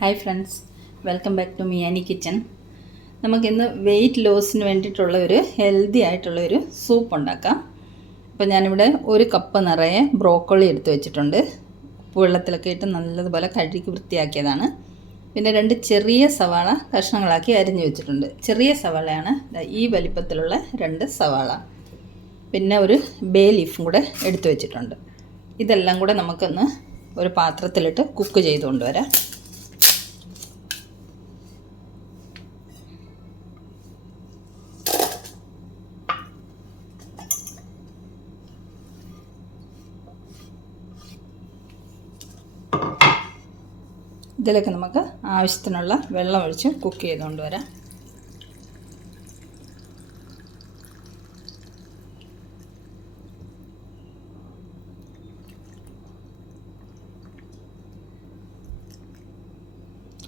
Hi friends, welcome back to Miyani kitchen. നമുക്കിന്ന് weight ലോസിന് വേണ്ടിയിട്ടുള്ള ഒരു ഹെൽത്തി ആയിട്ടുള്ളൊരു സൂപ്പ് ഉണ്ടാക്കാം. അപ്പോൾ ഞാനിവിടെ 1 കപ്പ് നിറയെ ബ്രോക്കോളി എടുത്ത് വെച്ചിട്ടുണ്ട്. വെള്ളത്തിലൊക്കെ ഇട്ട് നല്ലതുപോലെ കഴുകി വൃത്തിയാക്കിയതാണ്. പിന്നെ 2 ചെറിയ സവാള കഷ്ണങ്ങളാക്കി അരിഞ്ഞു വെച്ചിട്ടുണ്ട്. ചെറിയ സവാളയാണ്, ഈ വലിപ്പത്തിലുള്ള 2 സവാള. പിന്നെ ഒരു ബേ ലീഫും കൂടെ എടുത്തു വെച്ചിട്ടുണ്ട്. ഇതെല്ലാം കൂടെ നമുക്കൊന്ന് ഒരു പാത്രത്തിലിട്ട് കുക്ക് ചെയ്ത് കൊണ്ടുവരാം. ഇതിലേക്ക് നമുക്ക് ആവശ്യത്തിനുള്ള വെള്ളം ഒഴിച്ച് കുക്ക് ചെയ്തുകൊണ്ട് വരാം.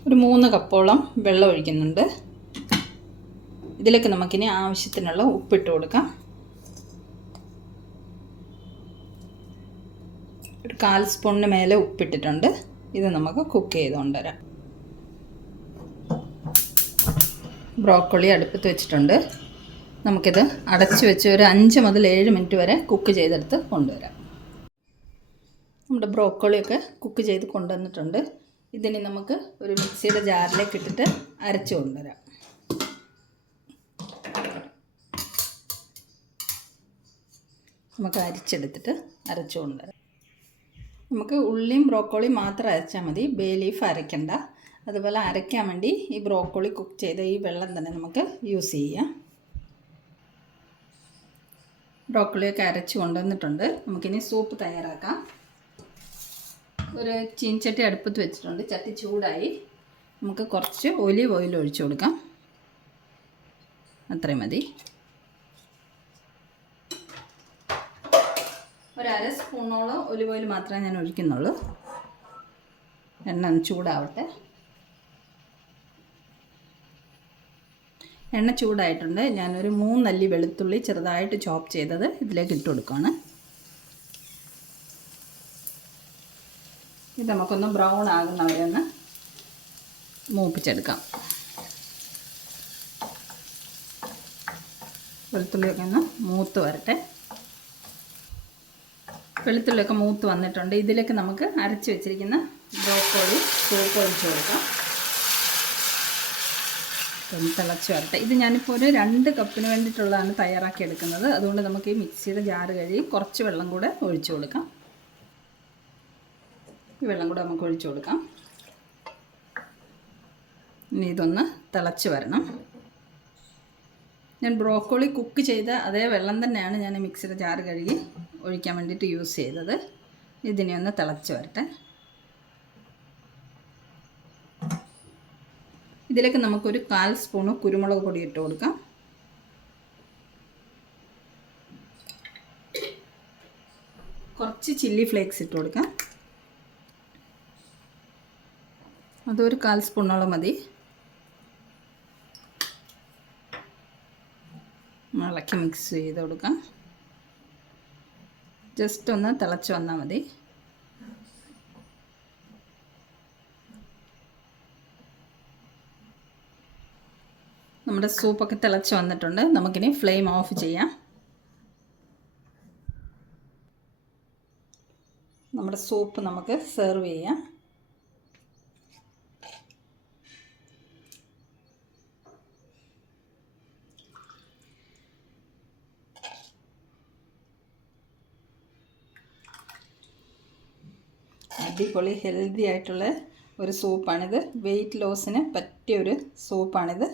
ഒരു 3 കപ്പോളം വെള്ളം ഒഴിക്കുന്നുണ്ട്. ഇതിലേക്ക് നമുക്കിനി ആവശ്യത്തിനുള്ള ഉപ്പിട്ട് കൊടുക്കാം. ഒരു 1/4 സ്പൂണിന് മേലെ ഉപ്പിട്ടിട്ടുണ്ട്. ഇത് നമുക്ക് കുക്ക് ചെയ്ത് കൊണ്ടുവരാം. ബ്രോക്കോളി അടുപ്പത്ത് വെച്ചിട്ടുണ്ട്. നമുക്കിത് അടച്ചു വെച്ച് ഒരു 5 മുതൽ 7 മിനിറ്റ് വരെ കുക്ക് ചെയ്തെടുത്ത് കൊണ്ടുവരാം. നമ്മുടെ ബ്രോക്കോളിയൊക്കെ കുക്ക് ചെയ്ത് കൊണ്ടുവന്നിട്ടുണ്ട്. ഇതിന് നമുക്ക് ഒരു മിക്സിയുടെ ജാറിലേക്ക് ഇട്ടിട്ട് അരച്ച് കൊണ്ടുവരാം. നമുക്ക് അരിച്ചെടുത്തിട്ട് അരച്ച് കൊണ്ടുവരാം. നമുക്ക് ഉള്ളിയും ബ്രോക്കോളിയും മാത്രം അരച്ചാൽ മതി, ബേ ലീഫ് അരയ്ക്കണ്ട. അതുപോലെ അരയ്ക്കാൻ വേണ്ടി ഈ ബ്രോക്കോളി കുക്ക് ചെയ്ത ഈ വെള്ളം തന്നെ നമുക്ക് യൂസ് ചെയ്യാം. ബ്രോക്കോളിയൊക്കെ അരച്ച് കൊണ്ടുവന്നിട്ടുണ്ട്. നമുക്കിനി സൂപ്പ് തയ്യാറാക്കാം. ഒരു ചീൻചട്ടി അടുപ്പത്ത് വെച്ചിട്ടുണ്ട്. ചട്ടി ചൂടായി. നമുക്ക് കുറച്ച് ഒലിവ് ഓയിൽ ഒഴിച്ചു കൊടുക്കാം. അത്രയും മതി. ഒരു 1/2 സ്പൂണോളം ഒലിവ് ഓയിൽ മാത്രമേ ഞാൻ ഒഴിക്കുന്നുള്ളൂ. എണ്ണ ചൂടാവട്ടെ. എണ്ണ ചൂടായിട്ടുണ്ട്. ഞാനൊരു 3 അല്ലി വെളുത്തുള്ളി ചെറുതായിട്ട് ചോപ്പ് ചെയ്തത് ഇതിലേക്ക് ഇട്ട് കൊടുക്കുകയാണ്. ഇത് നമുക്കൊന്ന് ബ്രൗൺ ആകുന്നവരെ ഒന്ന് മൂപ്പിച്ചെടുക്കാം. വെളുത്തുള്ളിയൊക്കെ ഒന്ന് മൂത്ത് വരട്ടെ. വെളുത്തുള്ളിയൊക്കെ മൂത്ത് വന്നിട്ടുണ്ട്. ഇതിലേക്ക് നമുക്ക് അരച്ച് വെച്ചിരിക്കുന്ന ബ്രോക്കോളി സൂപ്പ് ഒഴിച്ച് കൊടുക്കാം. തിളച്ച് വരട്ടെ. ഇത് ഞാനിപ്പോൾ ഒരു 2 കപ്പിന് വേണ്ടിയിട്ടുള്ളതാണ് തയ്യാറാക്കി എടുക്കുന്നത്. അതുകൊണ്ട് നമുക്ക് ഈ മിക്സിയുടെ ജാറ് കഴുകി കുറച്ച് വെള്ളം കൂടെ ഒഴിച്ചു കൊടുക്കാം. ഈ വെള്ളം കൂടെ നമുക്ക് ഒഴിച്ചു കൊടുക്കാം. ഇനി ഇതൊന്ന് തിളച്ച് വരണം. ഞാൻ ബ്രോക്കോളി കുക്ക് ചെയ്ത അതേ വെള്ളം തന്നെയാണ് ഞാൻ മിക്സിയുടെ ജാറ് കഴുകി ഒഴിക്കാൻ വേണ്ടിയിട്ട് യൂസ് ചെയ്തത്. ഇതിനെ ഒന്ന് തിളച്ച് വരട്ടെ. ഇതിലേക്ക് നമുക്കൊരു 1/4 സ്പൂണ് കുരുമുളക് പൊടി ഇട്ട് കൊടുക്കാം. കുറച്ച് ചില്ലി ഫ്ലേക്സ് ഇട്ട് കൊടുക്കാം. അതൊരു 1/4 സ്പൂണോളം മതി. ഇളക്കി മിക്സ് ചെയ്ത് കൊടുക്കാം. ജസ്റ്റ് ഒന്ന് തിളച്ച് വന്നാൽ മതി. നമ്മുടെ സൂപ്പൊക്കെ തിളച്ച് വന്നിട്ടുണ്ട്. നമുക്കിനി ഫ്ലെയിം ഓഫ് ചെയ്യാം. നമ്മുടെ സൂപ്പ് നമുക്ക് സെർവ് ചെയ്യാം. അടിപൊളി ഹെൽത്തി ആയിട്ടുള്ള ഒരു സൂപ്പാണിത്. വെയിറ്റ് ലോസിന് പറ്റിയൊരു സൂപ്പാണിത്.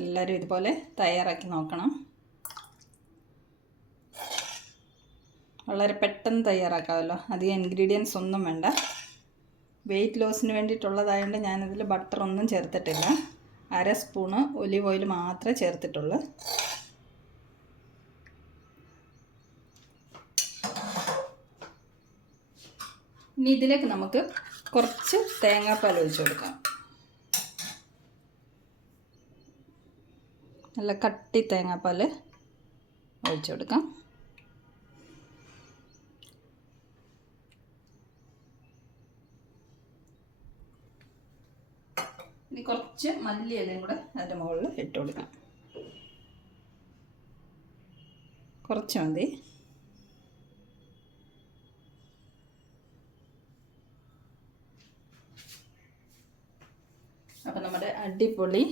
എല്ലാവരും ഇതുപോലെ തയ്യാറാക്കി നോക്കണം. വളരെ പെട്ടെന്ന് തയ്യാറാക്കാമല്ലോ. അധികം ഇൻഗ്രീഡിയൻസ് ഒന്നും വേണ്ട. വെയിറ്റ് ലോസിന് വേണ്ടിയിട്ടുള്ളതായതുകൊണ്ട് ഞാനിതിൽ ബട്ടറൊന്നും ചേർത്തിട്ടില്ല. 1/2 സ്പൂണ് ഒലിവ് ഓയിൽ മാത്രമേ ചേർത്തിട്ടുള്ളൂ. ഇനി ഇതിലേക്ക് നമുക്ക് കുറച്ച് തേങ്ങാപ്പാൽ ഒഴിച്ച് കൊടുക്കാം. നല്ല കട്ടി തേങ്ങാപ്പാൽ ഒഴിച്ച് കൊടുക്കാം. ഇനി കുറച്ച് മല്ലിയിലയും കൂടെ അതിൻ്റെ മുകളിൽ ഇട്ട് കൊടുക്കാം. കുറച്ച് മതി. അപ്പോൾ നമ്മുടെ അടിപൊളി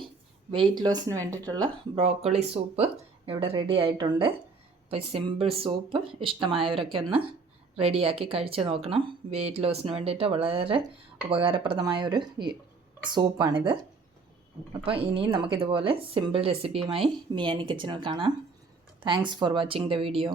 വെയിറ്റ് ലോസിന് വേണ്ടിയിട്ടുള്ള ബ്രോക്കോളി സൂപ്പ് ഇവിടെ റെഡി ആയിട്ടുണ്ട്. അപ്പോൾ സിമ്പിൾ സൂപ്പ് ഇഷ്ടമായവരൊക്കെ ഒന്ന് റെഡിയാക്കി കഴിച്ച് നോക്കണം. വെയിറ്റ് ലോസിന് വേണ്ടിയിട്ട് വളരെ ഉപകാരപ്രദമായ ഒരു സൂപ്പാണിത്. അപ്പോൾ ഇനിയും നമുക്കിതുപോലെ സിമ്പിൾ റെസിപ്പിയുമായി മിയാനി കിച്ചണിൽ കാണാം. Thanks for watching the video.